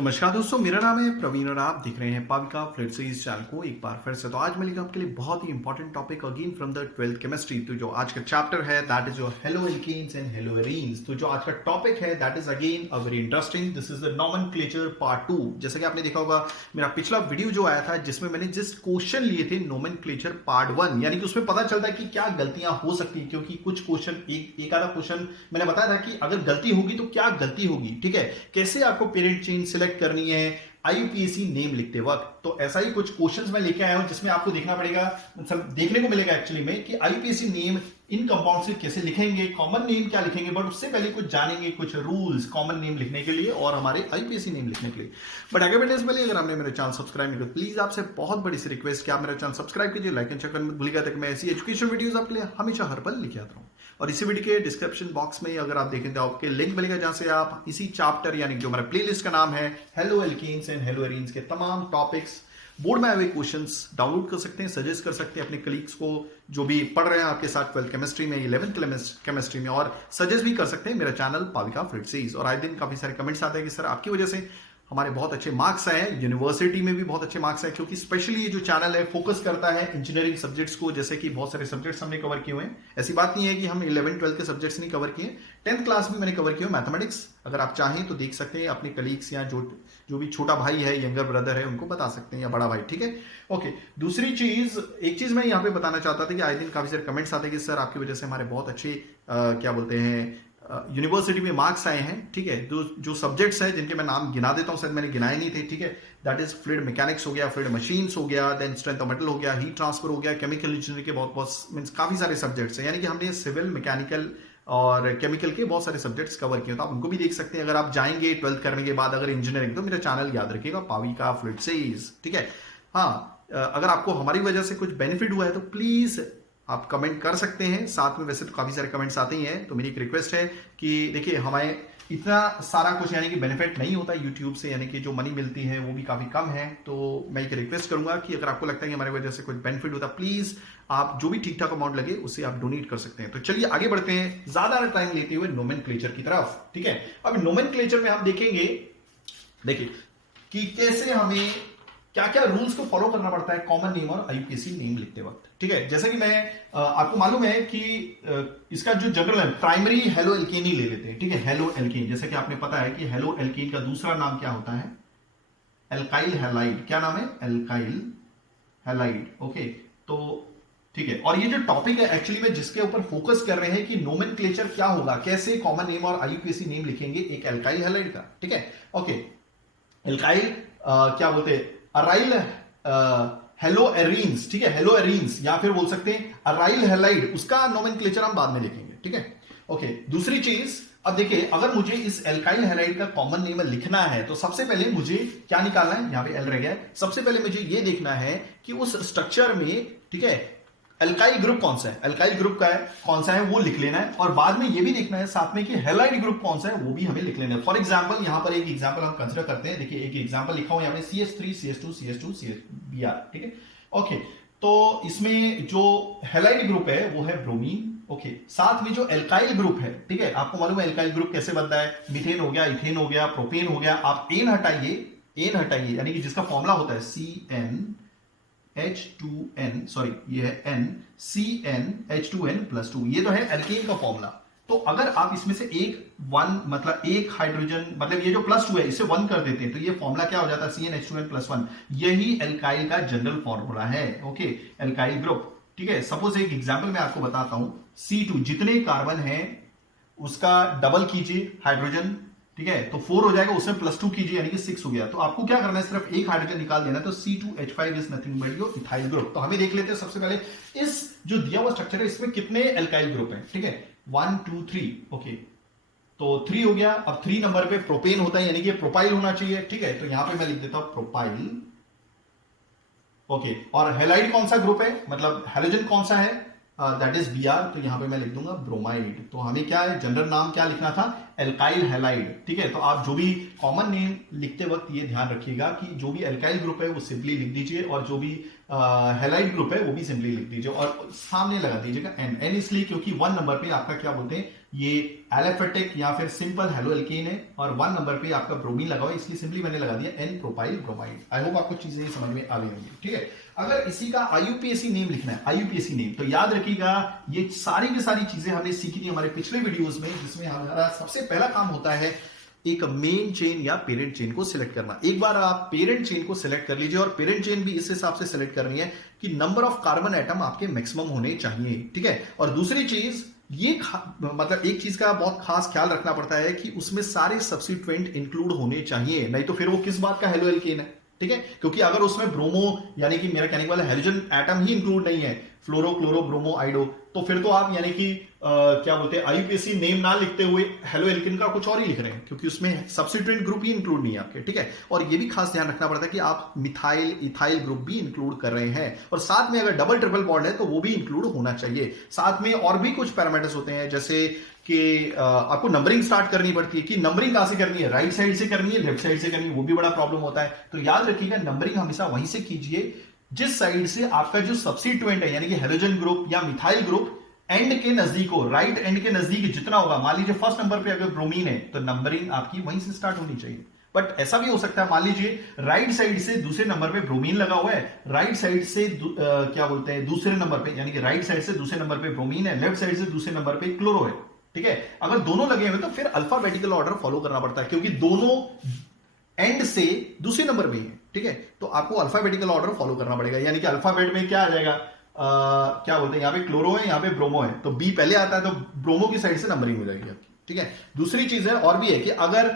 नमस्कार दोस्तों, मेरा नाम है प्रवीण और आप देख रहे हैं पाविका फ्लूइड सीरीज चैनल को एक बार फिर से। तो आज मैं लेकर आपके लिए बहुत ही important topic again from the 12th chemistry. तो जो आज का चैप्टर है that is your haloalkanes and haloarenes. तो जो आज का टॉपिक है that is again a very interesting. This is the nomenclature part 2। जैसा कि आपने देखा होगा मेरा पिछला वीडियो जो आया था जिसमें मैंने जिस क्वेश्चन लिए थे नोमेनक्लेचर पार्ट 1, यानी कि उसमें पता चलता है कि क्या गलतियां हो सकती है, क्योंकि कुछ क्वेश्चन एक आधा क्वेश्चन मैंने बताया था कि अगर गलती होगी तो क्या गलती होगी। ठीक है, कैसे आपको पेरेंट चेन सिलेक्ट करनी है आईयूपीएसी नेम लिखते वक्त। तो ऐसा ही कुछ क्वेश्चंस मैं लेके आया हूं जिसमें आपको देखना पड़ेगा, मतलब देखने को मिलेगा एक्चुअली में कि आईयूपीएसी नेम इन कंपाउंड से कैसे लिखेंगे, कॉमन नेम क्या लिखेंगे। बट उससे पहले कुछ जानेंगे कुछ रूल्स कॉमन नेम लिखने के लिए और हमारे आईयूपीएसी नेम लिखने के लिए। बट आगे बढ़ने से पहले अगर आपने मेरे चैनल सब्सक्राइब नहीं किया प्लीज आपसे बहुत बड़ी सी रिक्वेस्ट कि आप मेरा चैनल सब्सक्राइब कीजिए, लाइक एंड शेयर करना मत भूलिएगा ताकि मैं ऐसी एजुकेशन वीडियोस आपके लिए हमेशा हर पल लेके आता रहूं। और इसी वीडियो के डिस्क्रिप्शन बॉक्स में अगर आप देखें तो आपके लिंक मिलेगा जहां से आप इसी चैप्टर यानी जो हमारा प्लेलिस्ट का नाम है haloalkanes and haloarenes के तमाम टॉपिक्स बोर्ड में आए हुए क्वेश्चंस डाउनलोड कर सकते हैं, सजेस्ट कर सकते हैं अपने कलीग्स को जो भी पढ़ रहे हैं आपके साथ 12th केमिस्ट्री में, 11th केमिस्ट्री में, और सजेस्ट भी कर सकते हैं मेरा चैनल पाविका फ्लूइड सीरीज। और आए दिन काफी सारे कमेंट्स आते हैं कि सर आपकी वजह से हमारे बहुत अच्छे मार्क्स आए हैं, यूनिवर्सिटी में भी बहुत अच्छे मार्क्स आए, क्योंकि स्पेशली ये जो चैनल है फोकस करता है इंजीनियरिंग सब्जेक्ट्स को। जैसे कि बहुत सारे सब्जेक्ट्स हमने कवर किए हुए हैं, ऐसी बात नहीं है कि हम 11th-12th के सब्जेक्ट्स नहीं कवर किए, 10th क्लास भी मैंने कवर किया मैथमेटिक्स। अगर आप चाहें तो देख सकते हैं, अपने कलीग्स या जो भी छोटा भाई है, यंगर ब्रदर है, उनको बता सकते हैं, या बड़ा भाई। ठीक है, ओके। दूसरी चीज, एक चीज मैं यहाँ पे बताना चाहता था कि आए दिन काफी सारे कमेंट्स आते हैं कि सर आपकी वजह से हमारे बहुत अच्छे क्या बोलते हैं यूनिवर्सिटी में मार्क्स आए हैं। ठीक है, जो सब्जेक्ट्स हैं जिनके मैं नाम गिना देता हूं, शायद मैंने गिनाए नहीं थे। ठीक है, दैट इज फ्लूइड मैकेनिक्स हो गया, फ्लूइड मशीन्स हो गया, देन स्ट्रेंथ ऑफ मेटल हो गया, हीट ट्रांसफर हो गया, केमिकल इंजीनियरिंग के बहुत मींस काफी सारे सब्जेक्ट्स हैं, यानी कि हमने सिविल, मैकेनिकल और केमिकल के बहुत सारे सब्जेक्ट्स कवर किए। तो आप उनको भी देख सकते हैं अगर आप जाएंगे 12th करने के बाद अगर इंजीनियरिंग। तो मेरा चैनल याद रखिएगा पाविका फ्लूइड सीरीज। ठीक है, हाँ, अगर आपको हमारी वजह से कुछ बेनिफिट हुआ है तो प्लीज आप कमेंट कर सकते हैं साथ में। वैसे तो काफी सारे कमेंट्स आते ही हैं, तो मेरी एक रिक्वेस्ट है कि देखिए हमें इतना सारा कुछ यानी कि बेनिफिट नहीं होता यूट्यूब से, यानी कि जो मनी मिलती है वो भी काफी कम है। तो मैं एक रिक्वेस्ट करूंगा कि अगर आपको लगता है कि हमारी वजह से कुछ बेनिफिट होता, प्लीज आप जो भी ठीक ठाक अमाउंट लगे उससे आप डोनेट कर सकते हैं। तो चलिए आगे बढ़ते हैं ज्यादा टाइम लेते हुए नोमेनक्लेचर की तरफ। ठीक है, अब नोमेनक्लेचर में हम देखेंगे, देखिए कि कैसे हमें क्या क्या रूल्स को फॉलो करना पड़ता है कॉमन नेम और आईयूपीएसी नेम लिखते वक्त। ठीक है, जैसे कि मैं आपको मालूम है कि इसका जो जनरल है प्राइमरी हेलो एल्केन ही ले लेते हैं। ठीक है, हेलो एल्केन, जैसे कि आपने पता है कि हेलो एल्केन का दूसरा नाम क्या होता है, एल्काइल हैलाइड। क्या नाम है, एल्काइल हैलाइड। ओके, तो ठीक है, और ये जो टॉपिक है एक्चुअली में जिसके ऊपर फोकस कर रहे हैं कि नोमेनक्लेचर क्या होगा, कैसे कॉमन नेम और आईयूपीएसी नेम लिखेंगे एक एल्काइल हैलाइड का। ठीक है, ओके, एल्काइल क्या बोलते हैं, अराइल हेलो एरीन्स। ठीक है, हेलो एरीन्स या फिर बोल सकते हैं अराइल हैलाइड, उसका नोमेनक्लेचर हम बाद में लिखेंगे। ठीक है, ओके। दूसरी चीज, अब देखिए अगर मुझे इस एल्काइल हैलाइड का कॉमन नेम लिखना है तो सबसे पहले मुझे क्या निकालना है, यहां पे एल रह गया है। सबसे पहले मुझे ये देखना है कि उस स्ट्रक्चर में, ठीक है, एल्काइल ग्रुप कौन सा है, एल्काइल ग्रुप का है कौन सा है वो लिख लेना है, और बाद में ये भी देखना है साथ में कि हैलाइड ग्रुप कौन सा है वो भी हमें लिख लेना है। फॉर एग्जांपल यहां पर एक एग्जांपल हम कंसीडर करते हैं। देखिए एक एग्जांपल लिखा हूं यहां पे CH3 CH2 CH2 CHBr। ठीक है, ओके। तो इसमें जो हैलाइड ग्रुप है वो है ब्रोमीन। ओके, साथ में जो एल्काइल ग्रुप है, ठीक है, आपको मालूम है एल्काइल ग्रुप कैसे बनता है, मीथेन हो गया, इथेन हो गया, प्रोपेन हो गया। आप एन हटाइए यानी कि जिसका फॉर्मूला होता है CnH2n, सॉरी ये है NCnH2n+2, ये तो है एल्केन का फॉर्मूला। तो अगर आप इसमें से मतलब एक हाइड्रोजन, मतलब ये जो +2 है इसे 1 कर देते हैं तो ये फॉर्मूला क्या हो जाता है, CnH2n+1। यही एल्काइल का जनरल फॉर्मूला है। Okay, alkyl group. ठीक है, सपोज एक एग्जांपल मैं आपको बताता हूं, C2 जितने कार्बन है उसका डबल कीजिए हाइड्रोजन। ठीक है, तो 4 हो जाएगा, उसमें +2 कीजिए यानी कि 6 हो गया। तो आपको क्या करना है, सिर्फ एक हाइड्रोजन निकाल देना है। तो C2H5 is nothing but your ethyl group. तो हमें देख लेते हैं सबसे पहले इस जो दिया हुआ स्ट्रक्चर है इसमें कितने एल्काइल ग्रुप है। ठीक है, 1 2 3। ओके, तो 3 हो गया। अब 3 नंबर पे प्रोपेन होता है यानी कि प्रोपाइल होना चाहिए। ठीक है, तो यहां पे मैं लिख देता हूं प्रोपाइल। ओके, और हैलाइड कौन सा ग्रुप है, मतलब हैलोजन कौन सा है, दैट इज Br। तो यहां पे मैं लिख दूंगा ब्रोमाइड। तो हमें क्या है, जनरल नाम क्या लिखना था, एल्काइल हैलाइड। ठीक है, तो आप जो भी कॉमन नेम लिखते वक्त ये ध्यान रखिएगा कि जो भी एल्काइल ग्रुप है वो सिंपली लिख दीजिए, और जो भी हैलाइड ग्रुप है वो भी सिंपली लिख दीजिए, और सामने लगा दीजिएगा एन। इसलिए क्योंकि 1 नंबर पे आपका क्या बोलते हैं, ये एलिफेटिक या फिर सिंपल हेलो एल्केन है, और 1 नंबर पे आपका ब्रोमीन लगा हुआ है, इसलिए सिंपली मैंने लगा दिया n propyl bromide. I hope आपको चीजें समझ में आ गई होंगी। ठीक है, अगर इसी का आईयूपीएसी नेम लिखना है, आईयूपीएसी नेम, तो याद रखिएगा ये सारी की सारी चीजें हमने सीखी थी हमारे पिछले वीडियोस में, जिसमें हमारा सबसे पहला काम होता है एक मेन चेन या पेरेंट चेन को सिलेक्ट करना। एक बार आप पेरेंट चेन को सिलेक्ट कर लीजिए, और पेरेंट चेन भी इस हिसाब से सिलेक्ट करनी है कि नंबर ऑफ कार्बन एटम आपके मैक्सिमम होने चाहिए। ठीक है, और दूसरी चीज ये मतलब एक चीज का बहुत खास ख्याल रखना पड़ता है कि उसमें सारे सब्स्टिट्यूएंट इंक्लूड होने चाहिए, नहीं तो फिर वो किस बात का हेलो एल्केन है। ठीक है, क्योंकि अगर उसमें ब्रोमो यानी कि मेरा कहने वाला हेलोजन एटम ही इंक्लूड नहीं है, फ्लोरो क्लोरो ब्रोमो आइडो, तो फिर तो आप यानी कि क्या बोलते हैं आईयूपीएसी नेम ना लिखते हुए हेलो एल्केन का कुछ और ही लिख रहे हैं, क्योंकि उसमें सब्स्टिट्यूएंट ग्रुप ही इंक्लूड नहीं है आपके। ठीक है, और ये भी खास ध्यान रखना पड़ता है कि आप मिथाइल इथाइल ग्रुप भी इंक्लूड कर रहे हैं, और साथ में अगर डबल ट्रिपल बॉन्ड है तो वो भी इंक्लूड होना चाहिए। साथ में और भी कुछ पैरामीटर्स होते हैं, जैसे कि आपको नंबरिंग स्टार्ट करनी पड़ती है, कि नंबरिंग कहां से करनी है, राइट साइड से करनी है, लेफ्ट साइड से करनी है, वो भी बड़ा प्रॉब्लम होता है। तो याद रखिएगा नंबरिंग हमेशा वहीं से कीजिए जिस साइड से आपका जो सब्स्टिट्यूएंट है यानी कि हेलोजन ग्रुप या मिथाइल ग्रुप एंड के नजदीक हो, राइट एंड के नजदीक जितना होगा। मान लीजिए फर्स्ट नंबर पे अगर ब्रोमीन है तो नंबरिंग आपकी वहीं से स्टार्ट होनी चाहिए। बट ऐसा भी हो सकता है, मान लीजिए राइट साइड से दूसरे नंबर पे ब्रोमीन लगा हुआ है, राइट साइड से क्या बोलते हैं दूसरे नंबर पे, यानी कि राइट साइड से दूसरे नंबर पे ब्रोमीन है, लेफ्ट साइड से दूसरे नंबर पे क्लोरो है। ठीक है, अगर दोनों लगे हुए तो फिर अल्फाबेटिकल ऑर्डर फॉलो करना पड़ता है, क्योंकि दोनों एंड से दूसरे नंबर पे है। ठीक है, तो आपको अल्फाबेटिकल ऑर्डर फॉलो करना पड़ेगा, यानी कि अल्फाबेट में क्या आ जाएगा, क्या बोलते हैं, यहाँ पे क्लोरो है, यहाँ पे ब्रोमो है, तो बी पहले आता है तो ब्रोमो की साइड से नंबरिंग हो जाएगी आपकी। ठीक है, दूसरी चीज है और भी है कि अगर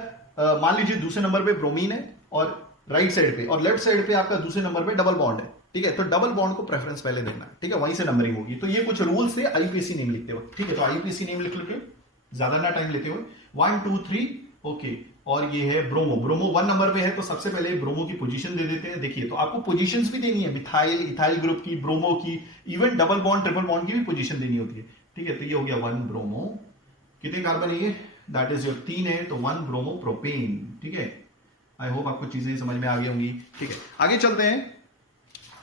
मान लीजिए दूसरे नंबर पे ब्रोमीन है और राइट साइड पे, और लेफ्ट साइड पे आपका दूसरे नंबर पे डबल बॉन्ड है। ठीक है, तो डबल बॉन्ड को प्रेफरेंस पहले देना है। ठीक है, वहीं से नंबरिंग होगी। तो ये कुछ रूल्स थे आईयूपीएसी नेम लिखते हुए। ठीक है, तो आईयूपीएसी नेम लिख लो ज्यादा ना टाइम लेते हुए, 1 2 3 ओके। और ये है ब्रोमो, ब्रोमो 1 नंबर पे है, तो सबसे पहले ब्रोमो की पोजीशन दे देते हैं। देखिए, तो आपको पोजीशंस भी देनी है, मिथाइल इथाइल ग्रुप की, ब्रोमो की, even double bond triple bond की भी पोजीशन देनी होती है। ठीक है, तो ये हो गया 1 ब्रोमो, कितने कार्बन है ये, दैट इज योर 3 है, तो 1 ब्रोमो प्रोपेन। ठीक है, आई होप आपको चीजें समझ में आ गई होंगी। ठीक है, आगे चलते हैं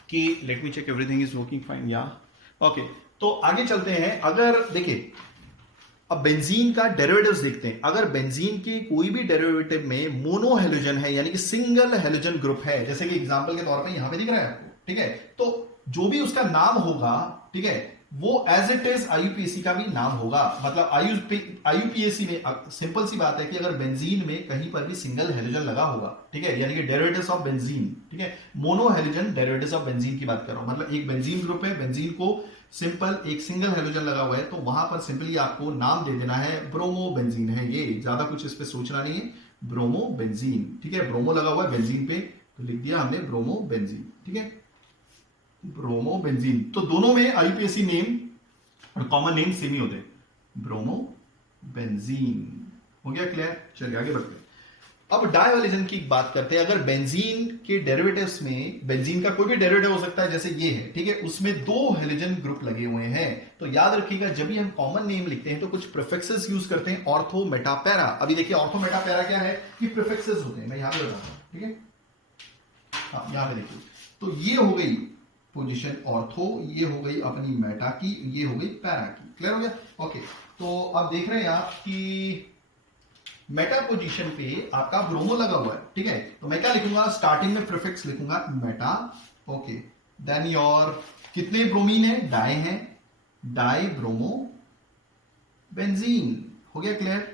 कि let me check everything is working fine या ओके। तो आगे चलते हैं, अगर देखिए अब बेंजीन का डेरिवेटिव्स देखते हैं। अगर बेंजीन के कोई भी डेरिवेटिव में मोनो हेलोजन है यानी कि सिंगल हेलोजन ग्रुप है, जैसे कि एग्जांपल के तौर पे यहां पे दिख रहा है आपको। ठीक है, तो जो भी उसका नाम होगा, ठीक है, वो एज इट इज आईयूपीएसी का भी नाम होगा। मतलब आईयूपीएसी में सिंपल सी बात है कि अगर बेंजीन में कहीं पर भी सिंगल हेलोजन लगा होगा, ठीक है, यानी कि डेरिवेटिव्स ऑफ बेंजीन, ठीक है, mono halogen derivatives of benzene की बात कर रहा हूं, मतलब एक बेंजीन ग्रुप है, बेंजीन को सिंपल एक सिंगल हेलोजन लगा हुआ है, तो वहां पर सिंपली आपको नाम दे देना है ब्रोमो बेंजीन है ये, ज्यादा कुछ इस पे सोचना नहीं है, ब्रोमो बेंजीन। ठीक है, ब्रोमो लगा हुआ है बेंजीन पे, तो लिख दिया हमने ब्रोमो बेंजीन। ठीक है, ब्रोमो बेंजीन। तो दोनों में आईयूपीएसी नेम और कॉमन नेम सेम ही होते हैं, ब्रोमो बेंजीन। हो गया क्लियर? चलिए आगे बढ़ते हैं। अब डायहैलोजन की बात करते हैं। अगर बेंजीन के डेरिवेटिव्स में, बेंजीन का कोई भी डेरिवेटिव हो सकता है, जैसे ये है, ठीक है, उसमें 2 हेलोजन ग्रुप लगे हुए हैं, तो याद रखिएगा जब भी हम कॉमन नेम लिखते हैं तो कुछ प्रीफिक्सेस यूज करते हैं, ऑर्थो मेटा पैरा। अभी देखिए ऑर्थो मेटा पैरा क्या है, कि प्रीफिक्सेस होते हैं, मैं यहां पे बताता हूं। ठीक है, हाँ यहां पे देखिए, तो ये हो गई पोजीशन ऑर्थो, ये हो गई अपनी मेटा की, ये हो गई पैरा की। क्लियर हो गया? ओके, तो अब देख रहे हैं आप कि मेटा पोजीशन पे आपका ब्रोमो लगा हुआ है। ठीक है, तो मैं क्या लिखूंगा, स्टार्टिंग में प्रीफिक्स लिखूंगा मेटा। ओके, देन योर कितने ब्रोमीन है, डाई है, डाई ब्रोमो बेंजीन। हो गया क्लियर?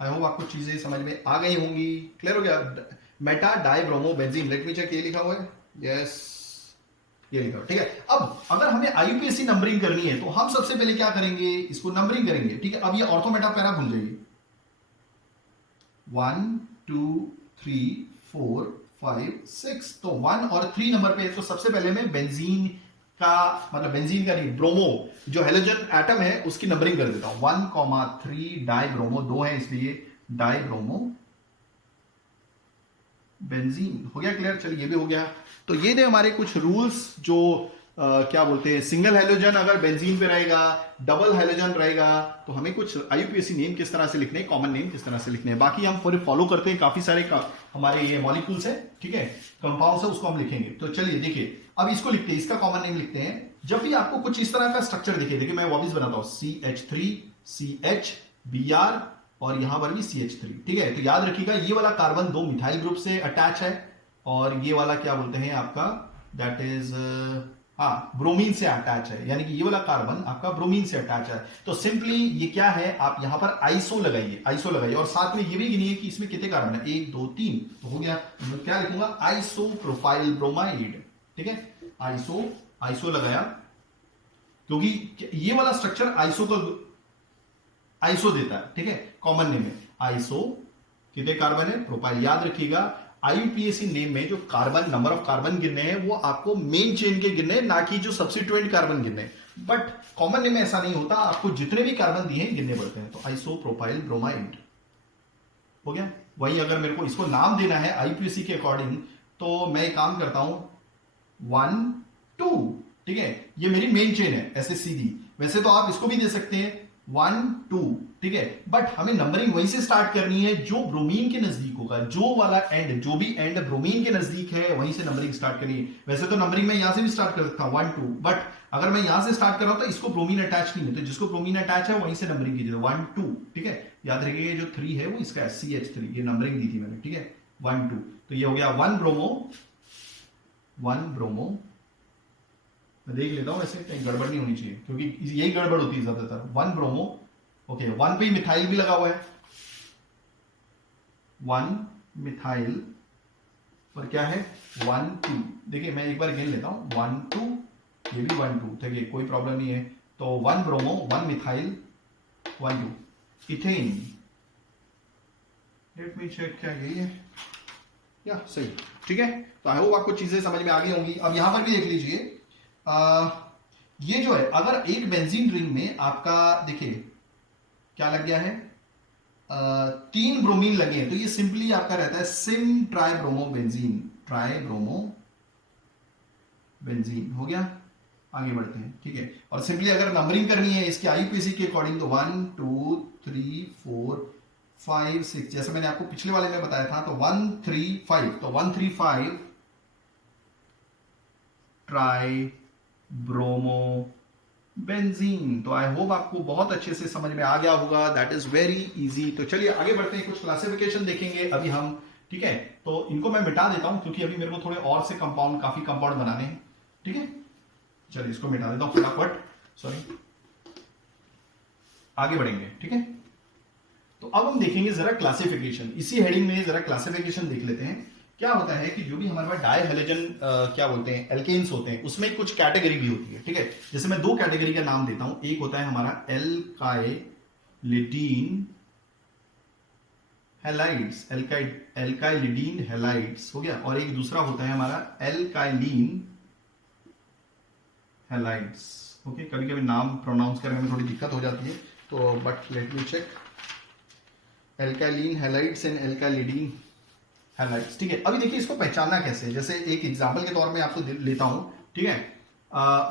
आई होप आपको चीजें समझ में आ गई होंगी। क्लियर हो गया? Meta di bromo benzene. Let me check, ये लिखा हुआ है, यस ये लिखा हुआ। ठीक है, अब अगर हमें आईयूपीएसी नंबरिंग करनी है तो हम सबसे पहले क्या करेंगे, इसको नंबरिंग करेंगे। ठीक है, अब ये ऑर्थो मेटा पैरा भूल जाइए, 1 2 3 4 5 6, तो 1 और 3 नंबर पे, तो सबसे पहले मैं बेंजीन का, मतलब बेंजीन का नहीं, ब्रोमो जो हेलोजन एटम है उसकी नंबरिंग कर देता हूं। 1,3 डाई ब्रोमो, 2 है इसलिए डाई ब्रोमो बेंजीन। हो गया क्लियर? चलिए ये भी हो गया। तो ये थे हमारे कुछ रूल्स जो क्या बोलते हैं, सिंगल हेलोजन अगर बेंजीन पे रहेगा, डबल हेलोजन रहेगा, तो हमें कुछ आईयूपीएसी नेम किस तरह से लिखने हैं, कॉमन नेम किस तरह से लिखने हैं। बाकी हम पूरे फॉलो करते हैं, काफी सारे हमारे ये मॉलिक्यूल्स है, ठीक है, कंपाउंड्स है, उसको हम लिखेंगे। तो चलिए देखिए, अब इसको लिखते हैं, इसका कॉमन नेम लिखते हैं। जब भी आपको कुछ इस तरह का स्ट्रक्चर दिखे, देखिए मैं वापिस बनाता हूं, CH3 CH Br और यहां पर भी CH3, ठीक है। तो याद रखिएगा ये वाला कार्बन दो मिथाइल ग्रुप से अटैच है और ये वाला क्या बोलते हैं आपका, दैट इज हाँ ब्रोमीन से अटैच है, यानी कि ये वाला कार्बन आपका ब्रोमीन से अटैच है। तो सिंपली ये क्या है, आप यहां पर आइसो लगाइए और साथ में ये भी गिनिए कि इसमें कितने कार्बन है, 1 2 3, तो हो गया। तो क्या लिखूंगा, आइसो प्रोफाइल ब्रोमाइड, ठीक है। आइसो लगाया क्योंकि ये वाला स्ट्रक्चर आइसो देता है, ठीक है। कॉमन नेम है आइसो, कितने कार्बन है, प्रोपाइल। याद रखिएगा आईयूपीएसी नेम में जो कार्बन नंबर ऑफ कार्बन गिनने हैं वो आपको मेन चेन के गिनने, ना कि जो सब्सिट्यूएंट कार्बन गिनने। बट कॉमन नेम में ऐसा नहीं होता, आपको जितने भी कार्बन दिए हैं गिनने पड़ते हैं। तो आइसो प्रोपाइल ब्रोमाइड हो गया। वही अगर मेरे को इसको नाम देना है आईयूपीएसी के अकॉर्डिंग, तो मैं काम करता हूं 1 2, ठीक है। ये मेरी मेन चेन है ऐसे सीधी। वैसे तो आप इसको भी दे सकते हैं 1 2, ठीक है। बट हमें नंबरिंग वहीं से स्टार्ट करनी है जो ब्रोमीन के नजदीक होगा, जो वाला एंड, जो भी एंड ब्रोमीन के नजदीक है वहीं से नंबरिंग स्टार्ट करनी है। वैसे तो नंबरिंग में यहां से भी स्टार्ट कर सकता हूं 1 2, बट अगर मैं यहां से स्टार्ट कर रहा हूं तो इसको ब्रोमीन अटैच नहीं है, तो जिसको ब्रोमीन अटैच है वहीं से नंबरिंग कीजिए 1 2, ठीक है। याद रखिए जो 3 है वो इसका है CH3, ये नंबरिंग दी थी मैंने, ठीक है। 1 2, तो ये हो गया 1 ब्रोमो। मैं देख लेता हूं, ऐसे कहीं गड़बड़ नहीं होनी चाहिए क्योंकि यही गड़बड़ होती है ज्यादातर। 1 ब्रोमो, ओके। 1 पे मिथाइल भी लगा हुआ है, 1 मिथाइल, और क्या है 1 2। देखिए मैं एक बार गिन लेता हूं 1 2, ये भी 1 2, देखिए कोई प्रॉब्लम नहीं है। तो 1 bromo, 1 methyl, 1 2 ethane. Let me check, क्या यही है या सही, ठीक है। तो आई होप आपको चीजें समझ में आ गई होंगी। अब यहां पर भी देख लीजिए, ये जो है अगर एक बेंजीन रिंग में आपका देखिए क्या लग गया है, 3 ब्रोमीन लगे हैं, तो ये सिंपली आपका रहता है सिम ट्राइब्रोमो बेंजीन हो गया। आगे बढ़ते हैं, ठीक है। और सिंपली अगर नंबरिंग करनी है इसके आईयूपीएसी के अकॉर्डिंग तो 1 2 3 4 5 6, जैसे मैंने आपको पिछले वाले में बताया था, तो 1 3 5, तो 1 3 5 ट्राई ब्रोमो बेंजीन। तो आई होप आपको बहुत अच्छे से समझ में आ गया होगा, दैट इज वेरी इजी। तो चलिए आगे बढ़ते हैं, कुछ क्लासिफिकेशन देखेंगे अभी हम, ठीक है। तो इनको मैं मिटा देता हूं क्योंकि अभी मेरे को थोड़े और से कंपाउंड, काफी कंपाउंड बनाने हैं, ठीक है। चलिए इसको मिटा देता हूं फटाफट, सॉरी। आगे बढ़ेंगे, ठीक है। तो अब हम देखेंगे जरा क्लासिफिकेशन, इसी हेडिंग में जरा क्लासिफिकेशन देख लेते हैं। क्या होता है कि जो भी हमारे पास डायहेलोजन क्या बोलते हैं एल्केन्स होते हैं, उसमें कुछ कैटेगरी भी होती है, ठीक है। जैसे मैं 2 कैटेगरी का नाम देता हूं, एक होता है हमारा एल्काइलिडीन हैलाइड्स हो गया, और एक दूसरा होता है हमारा एल्काइलीन हैलाइड्स, ओके। कभी कभी नाम प्रोनाउंस करने में थोड़ी दिक्कत हो जाती है, तो but let me check, alkylene halides and alkylidene halides, ठीक है। अभी देखिए इसको पहचानना कैसे, जैसे एक एग्जांपल के तौर में आपको लेता हूं, ठीक है।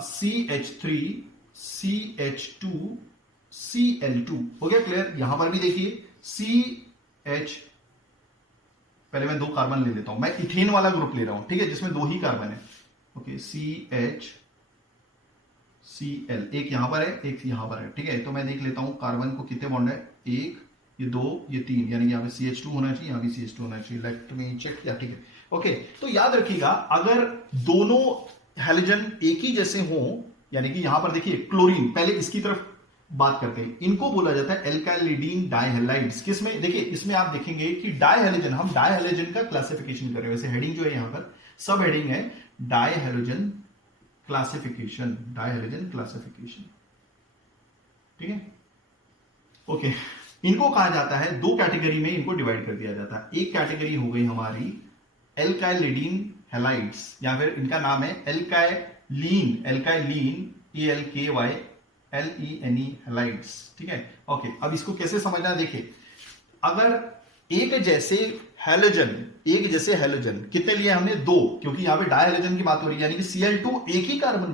CH3 CH2 Cl2 हो गया, क्लियर। यहां पर भी देखिए CH, पहले मैं 2 कार्बन ले लेता हूं, मैं इथेन वाला ग्रुप ले रहा हूं, ठीक है, जिसमें 2 ही कार्बन है, ओके। CHCl, एक यहां पर है एक यहां पर है, ठीक है। तो मैं देख लेता हूं कार्बन को कितने बॉन्ड है, 1 ये 2 ये 3, यानी यहाँ पे CH2 होना चाहिए, यहाँ भी CH2 होना चाहिए। लेट मी चेक, या ठीक है, ओके। तो याद रखिएगा अगर दोनों हैलोजन एक ही जैसे हों, यानी कि यहां पर देखिए क्लोरीन, पहले इसकी तरफ बात करते हैं, इनको बोला जाता है एल्काइलिडीन डाइहैलाइड्स। किसमें, देखिए इसमें आप देखेंगे कि डाइहैलोजन, हम डाइहैलोजन का क्लासिफिकेशन कर रहे हैं। वैसे हेडिंग जो है यहां पर सब हेडिंग है डाइहैलोजन क्लासिफिकेशन, ठीक है, ओके। इनको कहा जाता है, 2 कैटेगरी में इनको डिवाइड कर दिया जाता है। एक कैटेगरी हो गई हमारी एल्काइलिडीन हैलाइड्स, या फिर इनका नाम है एल्काइलीन ALKYLENE हैलाइड्स, ठीक है, ओके। अब इसको कैसे समझना है, देखिए अगर एक जैसे हैलोजन कितने लिए हमने 2, क्योंकि यहां पे डायहेलोजन की बात हो रही है, यानी कि Cl2 एक ही कार्बन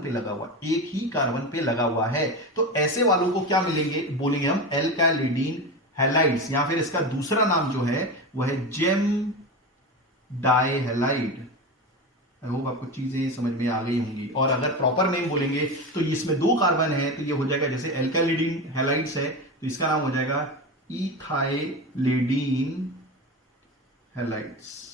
पे लगा हुआ है, तो ऐसे वालों को क्या मिलेंगे, बोलेंगे हम एल्काइलिडीन हैलाइड्स, या फिर इसका दूसरा नाम जो है वह है जेम डाइहैलाइड। आई होप आपको चीजें समझ में आ गई होंगी। और अगर प्रॉपर नेम बोलेंगे तो इसमें 2 कार्बन है, तो ये हो जाएगा, जैसे एल्काइलिडीन हैलाइड्स है तो इसका नाम हो जाएगा इथाइलिडीन हैलाइड्स।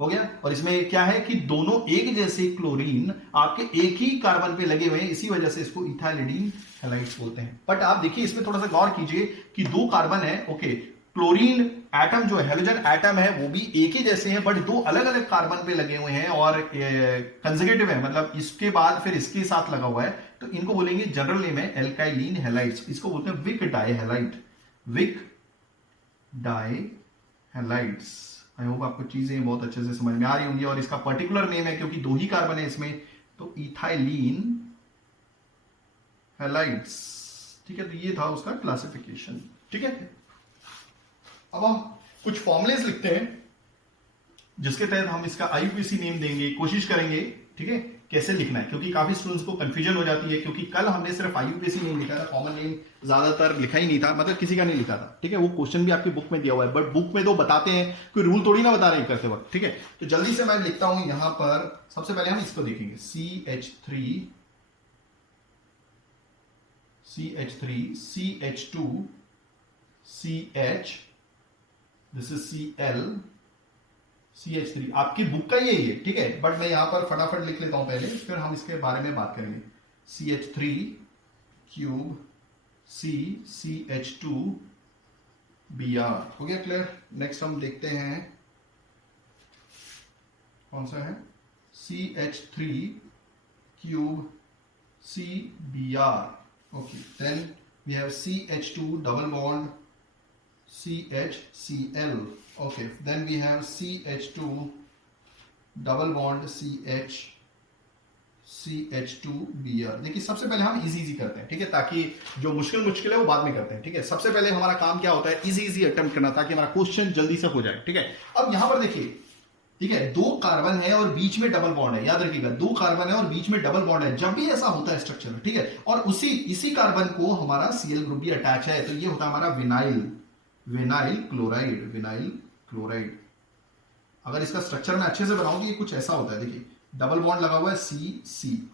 हो गया। और इसमें क्या है कि दोनों एक जैसे क्लोरीन आपके एक ही कार्बन पे लगे हुए हैं, इसी वजह से इसको इथाइलिडीन हैलाइड्स बोलते हैं। बट आप देखिए इसमें थोड़ा सा गौर कीजिए कि दो कार्बन है, ओके, क्लोरीन एटम जो है, हेलोजन एटम है, वो भी एक ही जैसे हैं, बट दो अलग अलग कार्बन पे लगे हुए हैं और कंसेक्यूटिव है, मतलब इसके बाद फिर इसके साथ लगा हुआ है, तो इनको बोलेंगे जनरल नेम है एल्काइलिन हैलाइड्स। इसको बोलते हैं vic di halide, vic di halides. I hope आपको चीजें बहुत अच्छे से समझ में आ रही होंगी। और इसका पर्टिकुलर नेम है, क्योंकि दो ही कार्बन है इसमें, तो इथाइलिन हैलाइड्स। ठीक है, तो ये था उसका क्लासिफिकेशन। ठीक है, अब हम कुछ फॉर्मुलेस लिखते हैं जिसके तहत हम इसका आईयूपीएसी नेम देंगे, कोशिश करेंगे, ठीक है, कैसे लिखना है, क्योंकि काफी स्टूडेंट्स को कंफ्यूजन हो जाती है, क्योंकि कल हमने सिर्फ आईयूपीएसी नेम लिखा था, कॉमन नेम ज्यादातर लिखा ही नहीं था, मतलब किसी का नहीं लिखा था। ठीक है, वो क्वेश्चन भी आपकी बुक में दिया हुआ है, बट बुक में तो बताते हैं, कोई रूल थोड़ी ना बता रहे हैं करते वक्त। ठीक है, तो जल्दी से मैं लिखता हूं यहां पर। सबसे पहले हम इसको देखेंगे, CH3 CH2 CH, this is Cl CH3। आपकी बुक का यही है, ठीक है, बट मैं यहां पर फटाफट लिख लेता हूं पहले, फिर हम इसके बारे में बात करेंगे। CH3 cube CH2 Br। हो गया क्लियर। नेक्स्ट हम देखते हैं कौन सा है, CH3 cube CBr। Okay, then we have CH2 double bond CHCl। okay, then we have CH2 double bond CH2Br। देखिए सबसे पहले हम इजी करते हैं, ठीक है, ताकि जो मुश्किल है वो बाद में करते हैं। ठीक है, सबसे पहले हमारा काम क्या होता है, इजी अटेम्प्ट करना, ताकि हमारा क्वेश्चन जल्दी से हो जाए। ठीक है, अब यहां पर देखिए, ठीक है, दो कार्बन है और बीच में डबल बॉन्ड है, याद रखिएगा, दो कार्बन है और बीच में डबल बॉन्ड है, जब भी ऐसा होता है स्ट्रक्चर में, ठीक है, और इसी कार्बन को हमारा Cl ग्रुप भी अटैच है, तो ये होता है हमारा विनाइल क्लोराइड। अगर इसका स्ट्रक्चर मैं अच्छे से बनाऊं तो ये कुछ ऐसा होता है। देखिए डबल बॉन्ड लगा हुआ है C,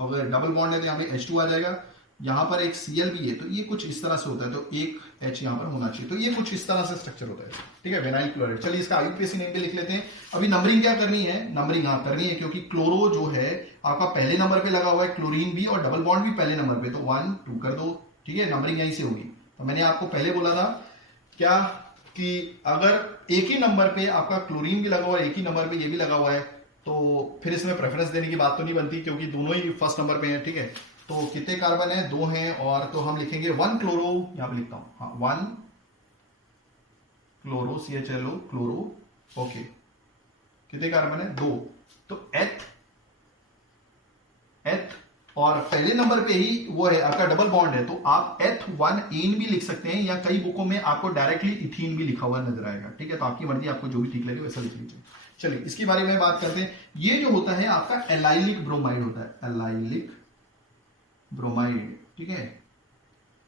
अगर डबल बॉन्ड है तो यहाँ पे H2 आ जाएगा, यहाँ पर एक Cl भी है, तो ये कुछ इस तरह से होता है, तो एक H यहाँ पर होना चाहिए, तो ये कुछ इस तरह से स्ट्रक्चर होता है। ठीक है, विनाइल क्लोराइड। चलिए इसका आईयूपीएसी नेम पे लिख लेते हैं। अभी नंबरिंग क्या करनी है, नंबरिंग हाँ करनी है, क्योंकि क्लोरो जो है आपका पहले नंबर पे लगा हुआ है, क्लोरीन भी, और डबल बॉन्ड भी पहले नंबर पे, तो 1 2 कर दो। ठीक है, नंबरिंग यहीं से होगी। तो मैंने आपको पहले बोला था क्या कि अगर एक ही नंबर पे आपका क्लोरीन भी लगा हुआ है, एक ही नंबर पे ये भी लगा हुआ है, तो फिर इसमें प्रेफरेंस देने की बात तो नहीं बनती, क्योंकि दोनों ही फर्स्ट नंबर पे हैं। ठीक है, तो कितने कार्बन है, 2 हैं, और तो हम लिखेंगे 1 क्लोरो, यहां पे लिखता हूं, हाँ 1 क्लोरो CHLO क्लोरो। ओके, कितने कार्बन है, 2, तो एथ, और पहले नंबर पे ही वो है आपका डबल बॉन्ड है, तो आप H1N भी लिख सकते हैं, या कई बुकों में आपको डायरेक्टली इथीन भी लिखा हुआ नजर आएगा। ठीक है, तो आपकी मर्जी, आपको जो भी ठीक लगे वैसा लिख लीजिए। चलिए इसके बारे में बात करते हैं। ये जो होता है आपका एलाइलिक ब्रोमाइड होता है, एलाइलिक ब्रोमाइड। ठीक है,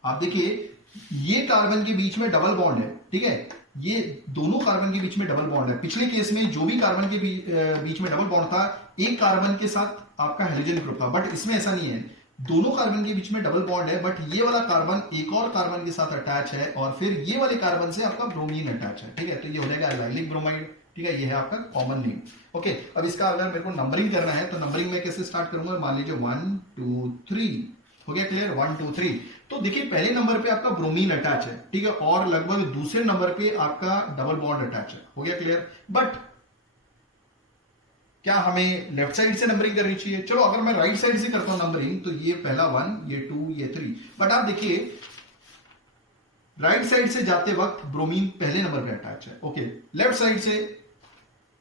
आप देखिए ये कार्बन के बीच में डबल बॉन्ड है, ठीक है, ये दोनों कार्बन के बीच में डबल बॉन्ड है। पिछले केस में जो भी कार्बन के बीच में डबल बॉन्ड था, एक कार्बन के साथ आपका हेलोजन ग्रुप था, बट इसमें ऐसा नहीं है, दोनों कार्बन के बीच में डबल बॉन्ड है, बट ये वाला कार्बन एक और कार्बन के साथ अटैच है, और फिर ये वाले कार्बन से आपका ब्रोमीन अटैच है। ठीक है, तो ये हो जाएगा एलाइलिक ब्रोमाइड। ठीक है, ये है आपका कॉमन नेम। ओके, अब इसका अगर मेरे को नंबरिंग करना है, तो नंबरिंग में कैसे स्टार्ट करूंगा, मान लीजिए 1 2 3। हो गया क्लियर, 1 2 3। तो देखिए पहले नंबर पे आपका ब्रोमीन अटैच है, ठीक है, और लगभग दूसरे नंबर पे आपका डबल बॉन्ड अटैच है। हो गया क्लियर, बट क्या हमें लेफ्ट साइड से नंबरिंग करनी चाहिए? चलो अगर मैं राइट साइड से करता हूं नंबरिंग, तो ये पहला 1, ये 2, ये 3, बट आप देखिए राइट साइड से जाते वक्त ब्रोमीन पहले नंबर पे अटैच है। ओके, लेफ्ट साइड से,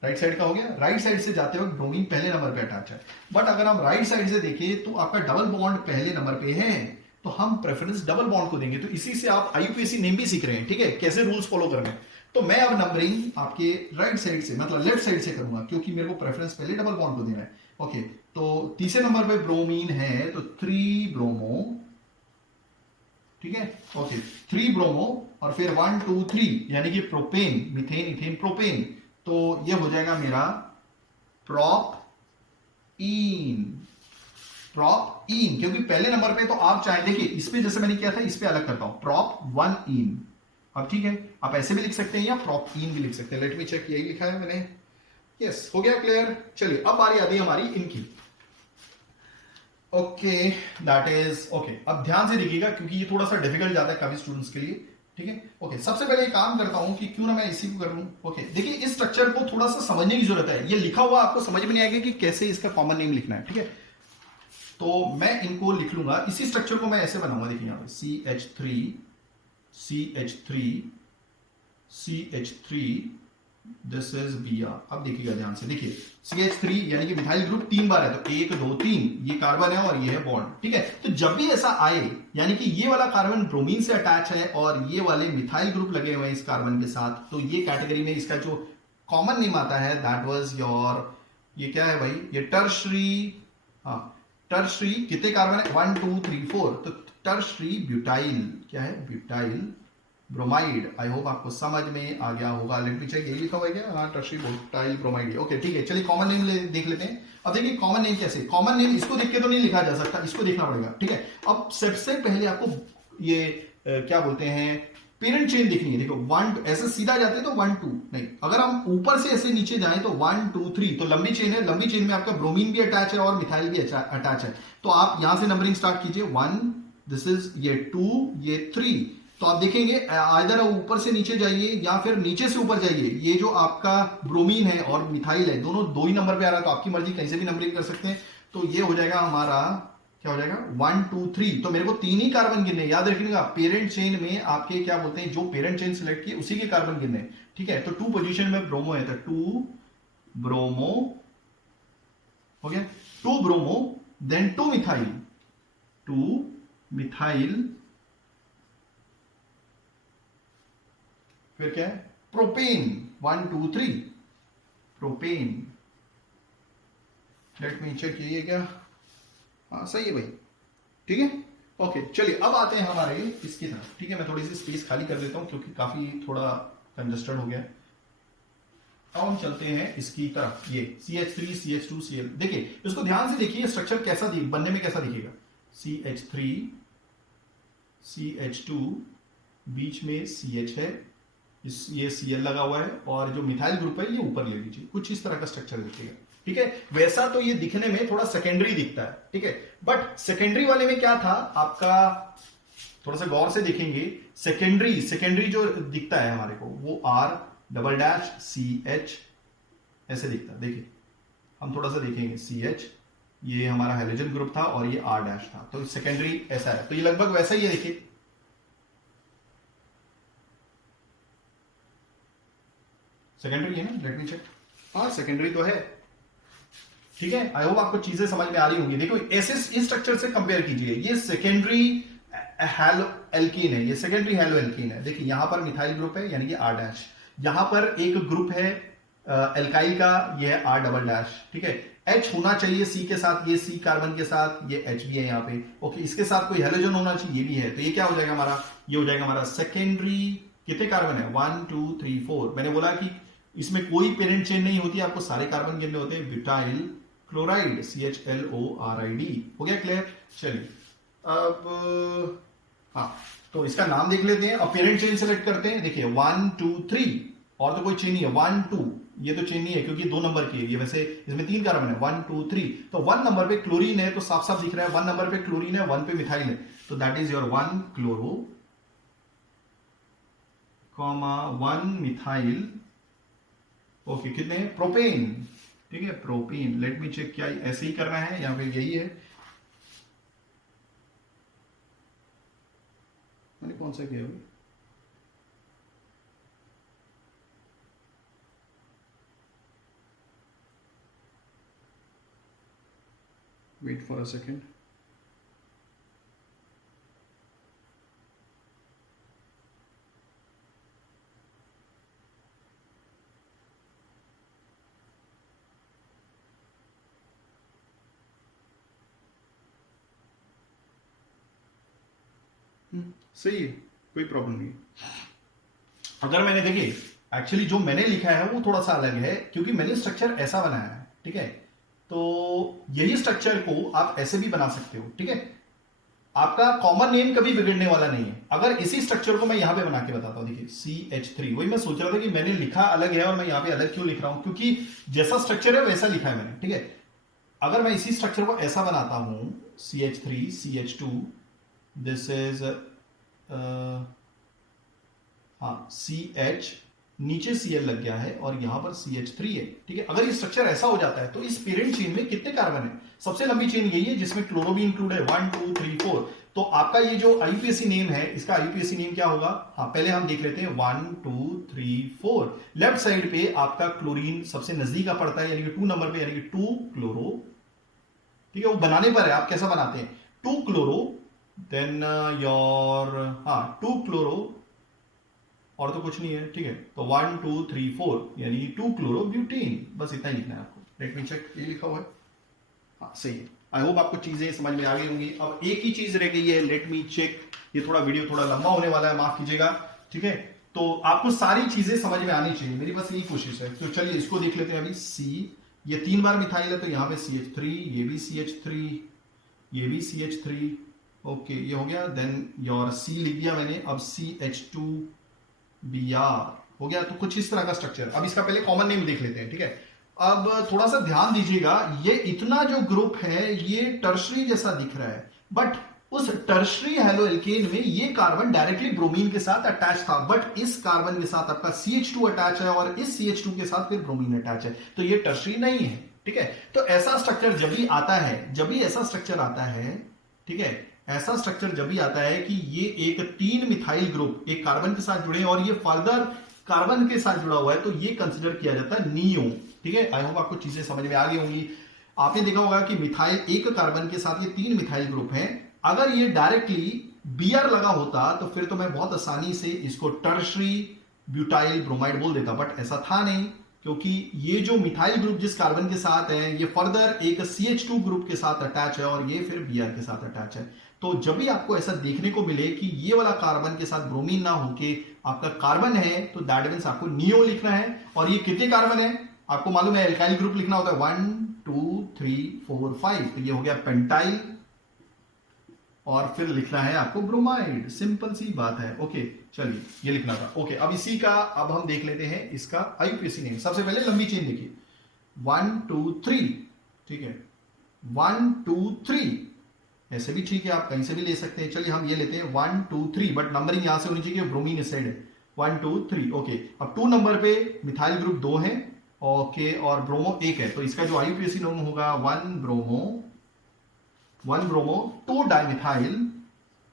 राइट साइड का हो गया, राइट साइड से जाते वक्त ब्रोमीन पहले नंबर पे अटैच है, बट अगर हम राइट साइड से देखें तो आपका डबल बॉन्ड पहले नंबर पे है, तो हम प्रेफरेंस डबल बॉन्ड को देंगे। तो इसी से आप आईयूपीएसी नेम भी सीख रहे हैं, ठीक है, कैसे रूल्स फॉलो करने हैं। तो मैं अब नंबरिंग आपके राइट साइड से, मतलब लेफ्ट साइड से करूंगा, क्योंकि मेरे को प्रेफरेंस पहले डबल बॉन्ड को देना है। ओके, तो तीसरे नंबर पे ब्रोमीन है, तो 3 ब्रोमो। ठीक है, ओके, 3 ब्रोमो, और फिर 1 2 3, यानी कि प्रोपेन, मीथेन, इथेन, प्रोपेन, तो ये हो जाएगा मेरा प्रोप इन। prop in, क्योंकि पहले नंबर पे तो आप चाहे देखिए इस पे जैसे मैंने किया था इस पे अलग करता हूं prop 1 in। अब ठीक है, आप ऐसे भी लिख सकते हैं या prop in भी लिख सकते हैं। लेट मी चेक, यही लिखा है मैंने। यस, हो गया क्लियर। चलिए अब बारी आती है हमारी इनकी। Okay, that is okay. अब ध्यान से देखिएगा क्योंकि ये थोड़ा सा डिफिकल्ट जाता है काफी स्टूडेंट्स के लिए, ठीक है। ओके, सबसे पहले एक काम करता हूं कि क्यों ना मैं इसी को कर लूं। ओके, देखिए इस स्ट्रक्चर को थोड़ा सा समझने की जरूरत है। ये लिखा हुआ आपको समझ में नहीं आएगा कि कैसे इसका कॉमन नेम लिखना है, ठीक है। तो मैं इनको लिख लूंगा, इसी स्ट्रक्चर को मैं ऐसे बनाऊंगा। देखिए यहाँ पे CH3 CH3 CH3, this is Br। अब देखिएगा ध्यान से, देखिए CH3 यानी कि मिथाइल ग्रुप 3 बार है, तो 1 2 3 ये कार्बन है और ये है बॉन्ड, ठीक है। तो जब भी ऐसा आए यानी कि ये वाला कार्बन ब्रोमीन से अटैच है और ये वाले मिथाइल ग्रुप लगे हुए हैं इस कार्बन के साथ, तो ये कैटेगरी में इसका जो कॉमन नेम आता है दैट वाज योर, ये क्या है भाई, ये टर्शरी। हाँ, टर्शरी कितने कार्बन है, 1 2 3 4, तो टर्शरी ब्यूटाइल, क्या है, ब्यूटाइल ब्रोमाइड। आई होप आपको समझ में आ गया होगा। लेट मी चेक, यही लिखा हुआ है क्या, हाँ, टर्शरी ब्यूटाइल ब्रोमाइड। ओके ठीक है, चलिए कॉमन नेम देख लेते हैं। अब देखिए कॉमन नेम कैसे, कॉमन नेम इसको देख के तो नहीं लिखा जा सकता, इसको देखना पड़ेगा, ठीक है। अब सबसे पहले आपको ये क्या बोलते हैं, पेरेंट चेन देखनी है। देखो 1 ऐसे सीधा जाते हैं तो 1 2 नहीं, अगर हम ऊपर से ऐसे नीचे जाएं तो 1 2 3, तो लंबी चेन है, लंबी चेन में आपका ब्रोमीन भी अटैच है और मिथाइल भी अटैच है। तो आप यहां से नंबरिंग स्टार्ट कीजिए, 1, दिस इज ये 2, ये 3। तो आप देखेंगे इधर ऊपर से नीचे जाइए या फिर नीचे से ऊपर जाइए, ये जो आपका ब्रोमीन है और मिथाइल है दोनों 2 ही नंबर पे आ रहा है, तो आपकी मर्जी कहीं से भी नंबरिंग कर सकते हैं। तो ये हो जाएगा हमारा, क्या हो जाएगा, 1 2 3। तो मेरे को 3 ही कार्बन गिनने, याद रखिएगा पेरेंट चेन में आपके क्या बोलते हैं, जो पेरेंट चेन सिलेक्ट किए उसी के कार्बन गिनने, ठीक है। तो 2 पोजीशन में ब्रोमो है, तो 2 ब्रोमो हो गया, 2 ब्रोमो, देन 2 मिथाइल, 2 मिथाइल, फिर क्या है, propane, 1 2 3 propane. Let me check, ये क्या, हाँ सही है भाई, ठीक है। ओके चलिए अब आते हैं हमारे इसकी तरफ, ठीक है। मैं थोड़ी सी स्पेस खाली कर देता हूं क्योंकि काफी थोड़ा कंजस्टेड हो गया है। अब हम चलते हैं इसकी तरफ, ये CH3 CH2 Cl। देखिए इसको ध्यान से देखिए, स्ट्रक्चर कैसा बनने में कैसा दिखेगा, CH3 CH2, बीच में CH है, ये Cl लगा हुआ है और जो मिथाइल ग्रुप है ये ऊपर ले लीजिए, कुछ इस तरह का स्ट्रक्चर दिखेगा, ठीक है। वैसा तो ये दिखने में थोड़ा सेकेंडरी दिखता है, ठीक है। बट सेकेंडरी वाले में क्या था आपका, थोड़ा सा गौर से देखेंगे, सेकेंडरी जो दिखता है हमारे को वो R डबल डैश CH ऐसे दिखता है। देखिए हम थोड़ा सा देखेंगे, CH ये हमारा हाइड्रोजन ग्रुप था और ये R डैश था, तो सेकेंडरी ऐसा है। तो ये लगभग वैसा ही है, देखिए सेकेंडरी है ना, लेट मी चेक, हाँ सेकेंडरी तो है, ठीक है। आई होप आपको चीजें समझ में आ रही होंगी। देखो ऐसे इस स्ट्रक्चर से कंपेयर कीजिए, ये सेकेंडरी हैलो एल्कीन है, ये सेकेंडरी हैलो एल्कीन है। देखिए यहां पर मिथाइल ग्रुप है यानी कि R डैश, यहां पर एक ग्रुप है एल्काइल का, ये है R डबल डैश, ठीक है। H होना चाहिए C के साथ, ये C कार्बन के साथ, ये H भी है यहाँ पे, ओके। इसके साथ कोई हेलोजन होना चाहिए, ये भी है। तो ये क्या हो जाएगा हमारा, ये हो जाएगा हमारा सेकेंडरी। कितने कार्बन है, 1 2 3 4। मैंने बोला कि इसमें कोई पेरेंट चेन नहीं होती, आपको सारे कार्बन गिनने होते हैं। ब्यूटाइल क्लोराइड, CHLORID, हो गया क्लियर। चलिए अब हाँ, तो इसका नाम देख लेते हैं। अब पेरेंट चेन सेलेक्ट करते हैं, देखिए 1 2 3, और तो कोई चेन नहीं है, 1 2, ये तो चेन नहीं है क्योंकि 2 नंबर की है ये, वैसे इसमें 3 कार्बन है, 1 2 3। तो 1 नंबर पे क्लोरीन है, तो साफ साफ दिख रहा है 1 नंबर पे क्लोरीन है, 1 पे मिथाइल है, तो that is your 1 chloro, 1 methyl, okay. कितने, प्रोपेन, ठीक है, प्रोपेन। लेट मी चेक, क्या ऐसे ही करना है या फिर यही है, मैंने कौन सा किया, वेट फॉर अ सेकेंड। सही है, कोई प्रॉब्लम नहीं। अगर मैंने देखिए एक्चुअली जो मैंने लिखा है वो थोड़ा सा अलग है क्योंकि मैंने स्ट्रक्चर ऐसा बनाया है, ठीक है। तो यही स्ट्रक्चर को आप ऐसे भी बना सकते हो, ठीक है। आपका कॉमन नेम कभी बिगड़ने वाला नहीं है। अगर इसी स्ट्रक्चर को मैं यहां पे बना के बताता हूं, देखिए CH3, वही मैं सोच रहा था कि मैंने लिखा अलग है और मैं यहां पे अलग क्यों लिख रहा हूं, क्योंकि जैसा स्ट्रक्चर है वैसा लिखा है मैंने, ठीक है। अगर मैं इसी स्ट्रक्चर को ऐसा बनाता हूं, CH3 CH2, दिस इज हाँ CH, नीचे Cl लग गया है और यहां पर CH3 है, ठीक है। अगर ये स्ट्रक्चर ऐसा हो जाता है तो इस पेरेंट चेन में कितने कार्बन है? सबसे लंबी चेन यही है जिसमें क्लोरो भी इंक्लूड है, 1 2 3 4। तो आपका ये जो IUPAC नेम है, इसका IUPAC नेम क्या होगा? हाँ, पहले हम देख लेते हैं, 1 2 3 4। लेफ्ट साइड पे आपका क्लोरीन सबसे नजदीक का पड़ता है, यानी कि 2 नंबर पे, यानी कि 2 क्लोरो, ठीक है। वो बनाने पर है आप कैसा बनाते हैं, 2 क्लोरो, देन योर 2 क्लोरो, और तो कुछ नहीं है, ठीक है। तो 1 2 3 4 यानी 2 क्लोरोब्यूटेन, बस इतना ही लिखना है आपको। लेट मी चेक, ये लिखा हुआ है, हाँ सही है। आई होप आपको चीजें समझ में आ गई होंगी। अब एक ही चीज रह गई है, लेट मी चेक। ये थोड़ा वीडियो थोड़ा लंबा होने वाला है, माफ कीजिएगा, ठीक है। तो आपको सारी चीजें समझ में आनी चाहिए, मेरी बस यही कोशिश है। तो चलिए इसको देख लेते हैं अभी। C, ये 3 बार मिथाइल है तो यहाँ पे CH3, ये भी CH3, ये भी CH3, ओके ये हो गया। देन योर C लिख दिया मैंने, अब CH2 Br हो गया। तो कुछ इस तरह का स्ट्रक्चर। अब इसका पहले कॉमन नेम देख लेते हैं, ठीक है। अब थोड़ा सा ध्यान दीजिएगा, ये इतना जो ग्रुप है ये टर्शरी जैसा दिख रहा है, बट उस टर्शरी हेलोएल्केन में ये कार्बन डायरेक्टली ब्रोमीन के साथ अटैच था, बट इस कार्बन के साथ आपका CH2 अटैच है और इस CH2 के साथ फिर ब्रोमीन अटैच है, तो ये टर्शरी नहीं है, ठीक है। तो ऐसा स्ट्रक्चर जब भी आता है, जब भी ऐसा स्ट्रक्चर आता है, ठीक है, ऐसा स्ट्रक्चर जब भी आता है कि ये एक 3 मिथाइल ग्रुप एक कार्बन के साथ जुड़े और ये फर्दर कार्बन के साथ जुड़ा हुआ है, तो ये कंसिडर किया जाता है नियो, ठीक है। आई होप आपको चीजें समझ में आ गई होंगी। आपने देखा होगा कि मिथाइल एक कार्बन के साथ ये 3 मिथाइल ग्रुप हैं। अगर ये डायरेक्टली Br लगा होता तो फिर तो मैं बहुत आसानी से इसको टर्शरी ब्यूटाइल ब्रोमाइड बोल देता, बट ऐसा था नहीं, क्योंकि ये जो मिथाइल ग्रुप जिस कार्बन के साथ है ये फर्दर एक CH2 ग्रुप के साथ अटैच है और ये फिर Br के साथ अटैच है। तो जब भी आपको ऐसा देखने को मिले कि ये वाला कार्बन के साथ ब्रोमीन ना होके आपका कार्बन है, तो दैट मींस आपको नियो लिखना है। और ये कितने कार्बन है आपको मालूम है, एल्काइल ग्रुप लिखना होता है 1 2 3 4 5, तो ये हो गया पेंटाइल, और फिर लिखना है आपको ब्रोमाइड, सिंपल सी बात है। ओके चलिए ये लिखना था। ओके अब इसी का अब हम देख लेते हैं इसका IUPAC नेम। सबसे पहले लंबी चेन देखिए, 1 2 3, ठीक है, 1 2 3, ऐसे भी ठीक है, आप कहीं से भी ले सकते हैं। चलिए हम ये लेते हैं 1 2 3, बट नंबरिंग यहां से होनी चाहिए, ब्रोमीन इस साइड है, 1 2 3। ओके अब 2 नंबर पे मिथाइल ग्रुप 2 है, ओके, और ब्रोमो 1 है, तो इसका जो IUPAC नेम होगा 1 ब्रोमो 2 डाइमिथाइल,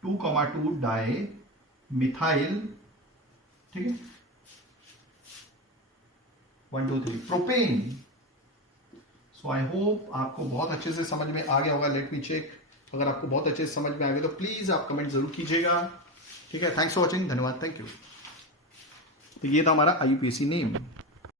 2 डाई मिथाइल, ठीक है, 1 2 3 प्रोपेन। सो आई होप आपको बहुत अच्छे से समझ में आ गया होगा। लेट मी चेक, अगर आपको बहुत अच्छे से समझ में आ गया तो प्लीज आप कमेंट जरूर कीजिएगा, ठीक है। थैंक्स फॉर वॉचिंग, धन्यवाद, थैंक यू। तो ये था हमारा IUPAC नेम।